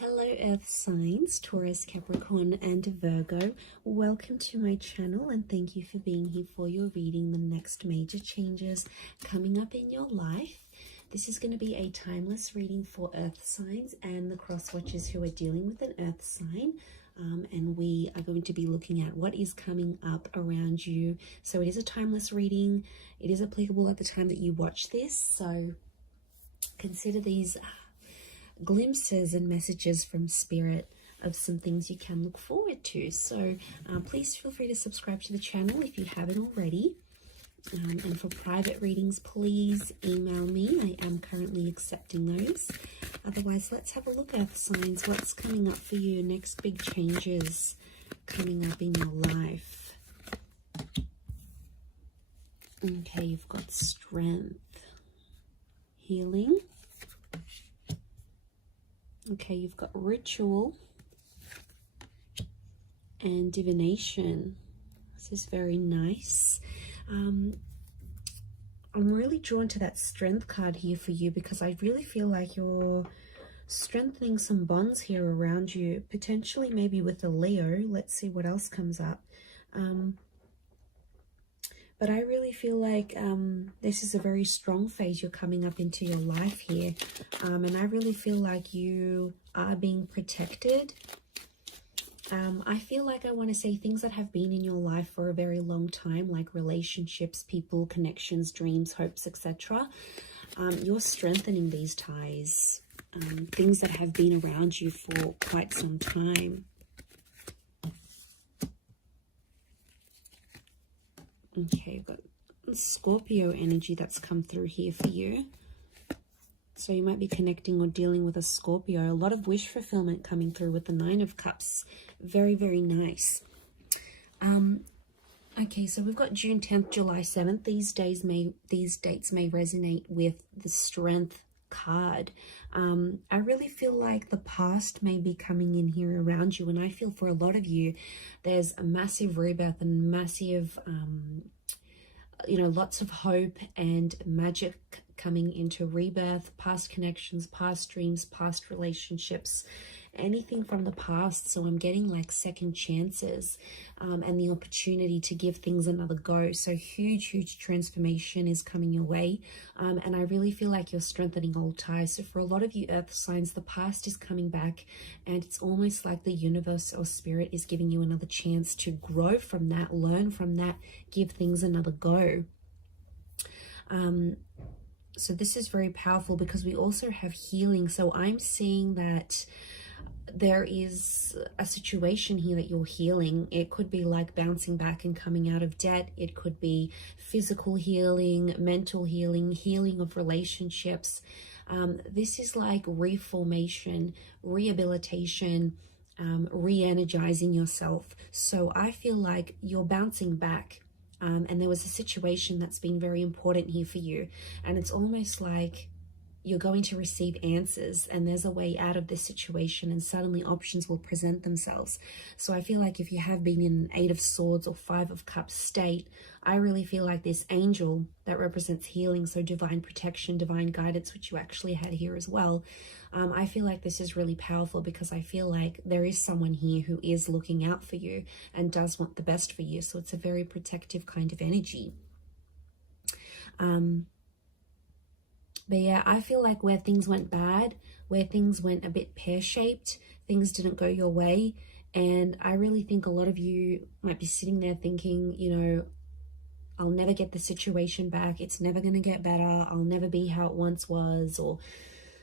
Hello Earth signs, Taurus, Capricorn and Virgo. Welcome to my channel and thank you for being here for your reading the next major changes coming up in your life. This is going to be a timeless reading for Earth signs and the cross watchers who are dealing with an Earth sign. And we are going to be looking at what is coming up around you. So it is a timeless reading. It is applicable at the time that you watch this. So consider these glimpses and messages from spirit of some things you can look forward to. So please feel free to subscribe to the channel if you haven't already. And for private readings, please email me. I am currently accepting those. Otherwise, let's have a look at signs. What's coming up for you? Next big changes coming up in your life. Okay, you've got strength, healing. Okay, you've got ritual and divination. This is very nice. I'm really drawn to that strength card here for you because I really feel like you're strengthening some bonds here around you, potentially maybe with a Leo. Let's see what else comes up. But I really feel like this is a very strong phase you're coming up into your life here. And I really feel like you are being protected. I feel like I want to say things that have been in your life for a very long time, like relationships, people, connections, dreams, hopes, etc. You're strengthening these ties, things that have been around you for quite some time. Okay, you've got Scorpio energy that's come through here for you. So you might be connecting or dealing with a Scorpio. A lot of wish fulfillment coming through with the Nine of Cups. Very, very nice. Okay, so we've got June 10th, July 7th. These dates may resonate with the Strength card. I really feel like the past may be coming in here around you, and I feel for a lot of you there's a massive rebirth and massive lots of hope and magic coming into rebirth, past connections, past dreams, past relationships, anything from the past. So I'm getting like second chances and the opportunity to give things another go. So huge transformation is coming your way, and I really feel like you're strengthening old ties. So for a lot of you Earth signs, the past is coming back, and it's almost like the universe or spirit is giving you another chance to grow from that, learn from that, give things another go. So this is very powerful because we also have healing. So I'm seeing that there is a situation here that you're healing. It could be like bouncing back and coming out of debt. It could be physical healing, mental healing, healing of relationships. This is like reformation, rehabilitation, re-energizing yourself. So I feel like you're bouncing back. And there was a situation that's been very important here for you. And it's almost like you're going to receive answers and there's a way out of this situation, and suddenly options will present themselves. So I feel like if you have been in an 8 of Swords or 5 of Cups state, I really feel like this angel that represents healing, so divine protection, divine guidance, which you actually had here as well. I feel like this is really powerful because I feel like there is someone here who is looking out for you and does want the best for you. So it's a very protective kind of energy. But yeah, I feel like where things went bad, where things went a bit pear-shaped, things didn't go your way. And I really think a lot of you might be sitting there thinking, you know, I'll never get the situation back. It's never going to get better. I'll never be how it once was, or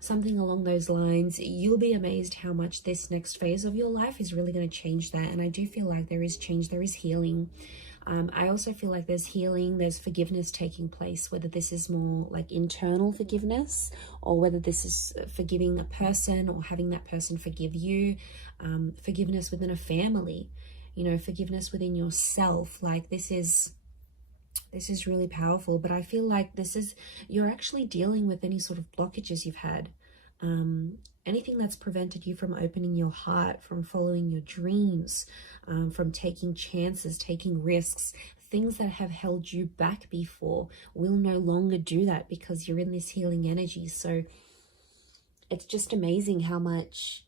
something along those lines. You'll be amazed how much this next phase of your life is really going to change that. And I do feel like there is change, there is healing. I also feel like there's healing, there's forgiveness taking place, whether this is more like internal forgiveness or whether this is forgiving a person or having that person forgive you, forgiveness within a family, you know, forgiveness within yourself. Like this is really powerful. But I feel like you're actually dealing with any sort of blockages you've had. Anything that's prevented you from opening your heart, from following your dreams, from taking chances, taking risks, things that have held you back before will no longer do that because you're in this healing energy. So it's just amazing how much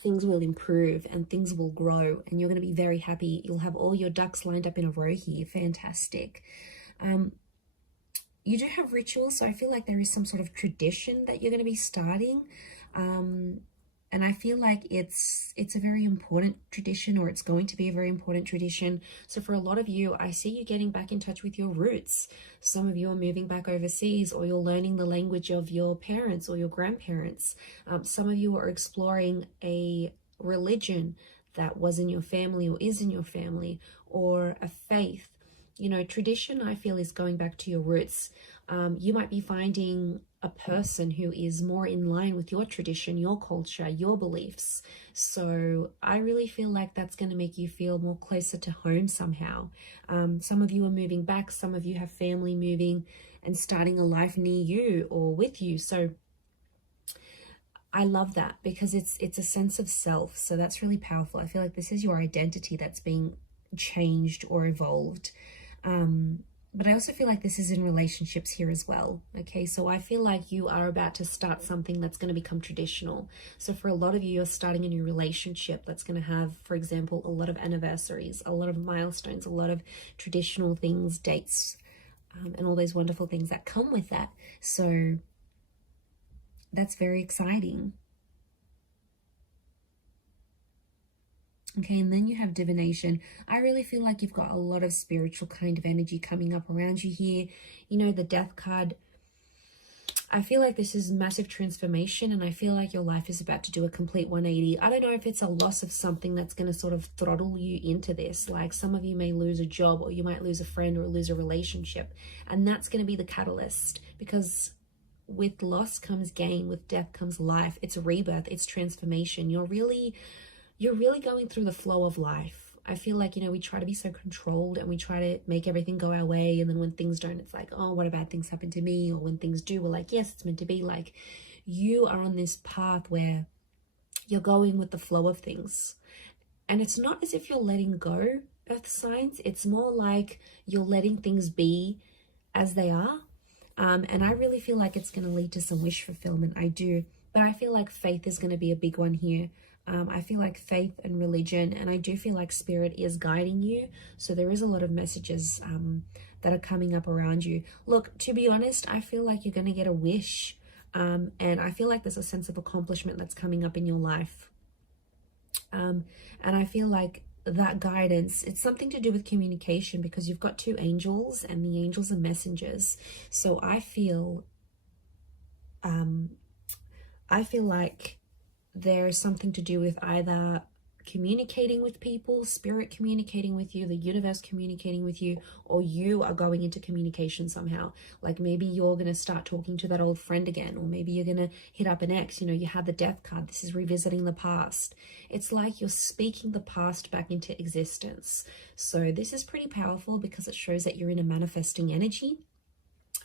things will improve and things will grow, and you're going to be very happy. You'll have all your ducks lined up in a row here. Fantastic. You do have rituals, so I feel like there is some sort of tradition that you're going to be starting. And I feel like it's a very important tradition, or it's going to be a very important tradition. So for a lot of you, I see you getting back in touch with your roots. Some of you are moving back overseas, or you're learning the language of your parents or your grandparents. Some of you are exploring a religion that was in your family or is in your family, or a faith. You know, tradition, I feel, is going back to your roots. You might be finding a person who is more in line with your tradition, your culture, your beliefs. So I really feel like that's going to make you feel more closer to home somehow. Some of you are moving back. Some of you have family moving and starting a life near you or with you. So I love that, because it's a sense of self. So that's really powerful. I feel like this is your identity that's being changed or evolved. But I also feel like this is in relationships here as well. Okay, so I feel like you are about to start something that's going to become traditional. So for a lot of you, you're starting a new relationship that's going to have, for example, a lot of anniversaries, a lot of milestones, a lot of traditional things, dates, and all those wonderful things that come with that. So that's very exciting. Okay, and then you have divination. I really feel like you've got a lot of spiritual kind of energy coming up around you here. You know, the death card, I feel like this is massive transformation, and I feel like your life is about to do a complete 180. I don't know if it's a loss of something that's going to sort of throttle you into this. Like some of you may lose a job, or you might lose a friend, or lose a relationship. And that's going to be the catalyst, because with loss comes gain, with death comes life. It's rebirth, it's transformation. You're really going through the flow of life. I feel like, you know, we try to be so controlled, and we try to make everything go our way. And then when things don't, it's like, oh, what bad things happen to me? Or when things do, we're like, yes, it's meant to be. Like, you are on this path where you're going with the flow of things. And it's not as if you're letting go, earth signs. It's more like you're letting things be as they are. And I really feel like it's going to lead to some wish fulfillment. I do. But I feel like faith is going to be a big one here. I feel like faith and religion, and I do feel like spirit is guiding you. So there is a lot of messages that are coming up around you. Look, to be honest, I feel like you're going to get a wish. And I feel like there's a sense of accomplishment that's coming up in your life. And I feel like that guidance, it's something to do with communication, because you've got two angels, and the angels are messengers. So I feel like there's something to do with either communicating with people, spirit communicating with you, the universe communicating with you, or you are going into communication somehow. Like maybe you're going to start talking to that old friend again, or maybe you're going to hit up an ex. You know, you have the death card. This is revisiting the past. It's like you're speaking the past back into existence. So this is pretty powerful, because it shows that you're in a manifesting energy.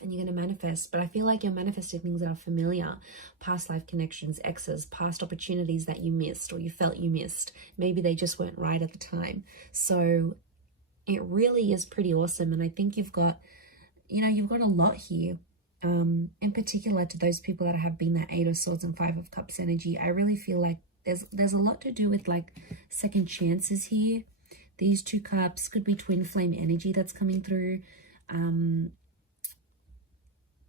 And you're going to manifest, but I feel like you're manifesting things that are familiar, past life connections, exes, past opportunities that you missed, or you felt you missed. Maybe they just weren't right at the time. So it really is pretty awesome. And I think you've got, you know, you've got a lot here. In particular to those people that have been that 8 of Swords and 5 of Cups energy. I really feel like there's a lot to do with like second chances here. These 2 cups could be twin flame energy that's coming through.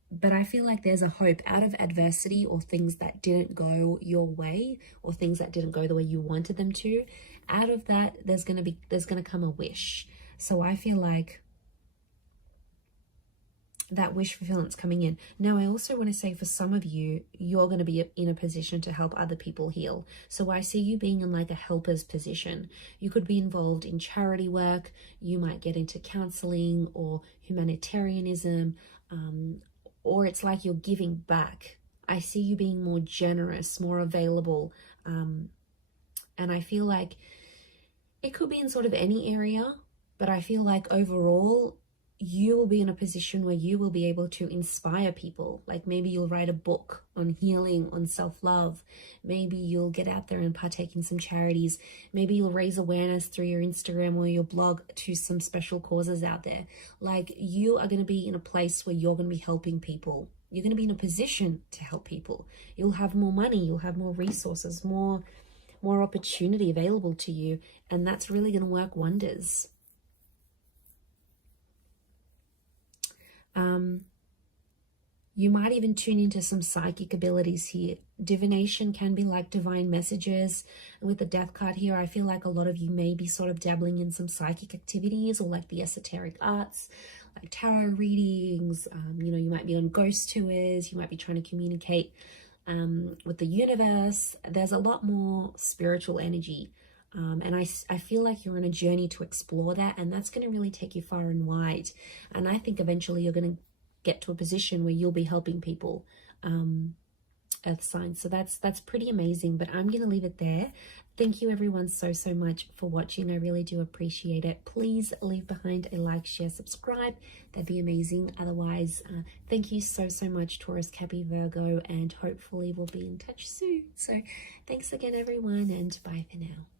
But I feel like there's a hope out of adversity, or things that didn't go your way, or things that didn't go the way you wanted them to. Out of that, there's going to come a wish. So I feel like that wish fulfillment's coming in. Now, I also want to say, for some of you, you're going to be in a position to help other people heal. So I see you being in like a helper's position. You could be involved in charity work. You might get into counseling or humanitarianism, or it's like you're giving back. I see you being more generous, more available. And I feel like it could be in sort of any area, but I feel like overall, you will be in a position where you will be able to inspire people. Like maybe you'll write a book on healing, on self-love. Maybe you'll get out there and partake in some charities. Maybe you'll raise awareness through your Instagram or your blog to some special causes out there. Like you are going to be in a place where you're going to be helping people. You're going to be in a position to help people. You'll have more money. You'll have more resources, more more opportunity available to you, and that's really going to work wonders. You might even tune into some psychic abilities here. Divination can be like divine messages. And with the death card here, I feel like a lot of you may be sort of dabbling in some psychic activities or like the esoteric arts, like tarot readings. You know, you might be on ghost tours. You might be trying to communicate with the universe. There's a lot more spiritual energy. And I feel like you're on a journey to explore that, and that's going to really take you far and wide. And I think eventually you're going to get to a position where you'll be helping people, earth signs. So that's pretty amazing, but I'm going to leave it there. Thank you everyone so much for watching. I really do appreciate it. Please leave behind a like, share, subscribe. That'd be amazing. Otherwise, thank you so much, Taurus, Cappy, Virgo, and hopefully we'll be in touch soon. So thanks again everyone, and bye for now.